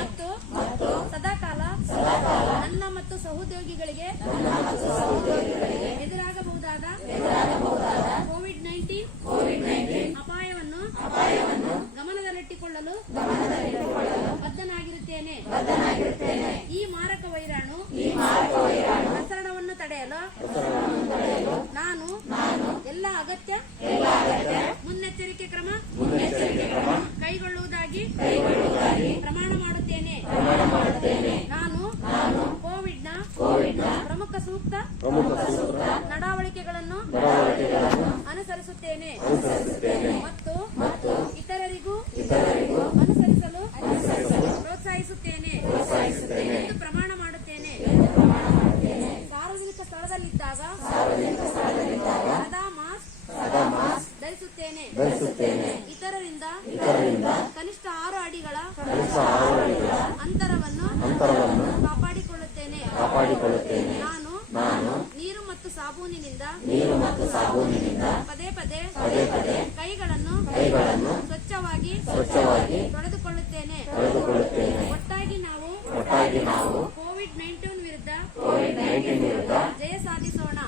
ಮತ್ತು ಸದಾಕಾಲ ನನ್ನ ಮತ್ತು ಸಹೋದ್ಯೋಗಿಗಳಿಗೆ ಎದುರಾಗಬಹುದಾದ ಕೋವಿಡ್-19 ಅಪಾಯವನ್ನು ಗಮನದಲ್ಲಿಟ್ಟುಕೊಳ್ಳಲು ಬದ್ಧನಾಗಿರುತ್ತೇನೆ. ಈ ಮಾರಕ ವೈರಾಣು ಪ್ರಸರಣವನ್ನು ತಡೆಯಲು ನಾನು ಎಲ್ಲ ಅಗತ್ಯ ಮುನ್ನೆಚ್ಚರಿಕೆ ಕ್ರಮ ಕೈಗೊಳ್ಳುವುದಾಗಿ ಪ್ರಮಾಣ ಮಾಡುತ್ತೇನೆ. ನಾನು ಕೋವಿಡ್ನ ಪ್ರಮುಖ ಸೂಕ್ತ ನಡವಳಿಕೆಗಳನ್ನು ಅನುಸರಿಸುತ್ತೇನೆ ಮತ್ತು ಇತರರಿಗೂ ಅನುಸರಿಸಲು ಪ್ರೋತ್ಸಾಹಿಸುತ್ತೇನೆ ಎಂದು ಪ್ರಮಾಣ ಮಾಡುತ್ತೇನೆ. ಸಾರ್ವಜನಿಕ ಸ್ಥಳದಲ್ಲಿದ್ದಾಗ ಸದಾ ಮಾಸ್ಕ್ ಧರಿಸುತ್ತೇನೆ. ಇತರರಿಂದ ಕನಿಷ್ಠ 6 ಅಡಿಗಳ ಅಂತರವನ್ನು ಕಾಪಾಡಿಕೊಳ್ಳುತ್ತೇನೆ. ನಾನು ನೀರು ಮತ್ತು ಸಾಬೂನಿನಿಂದ ಪದೇ ಪದೇ ಕೈಗಳನ್ನು ಸ್ವಚ್ಛವಾಗಿ ತೊಳೆದುಕೊಳ್ಳುತ್ತೇನೆ. ಒಟ್ಟಾಗಿ ನಾವು ಕೋವಿಡ್-19 ವಿರುದ್ಧ ಜಯ ಸಾಧಿಸೋಣ.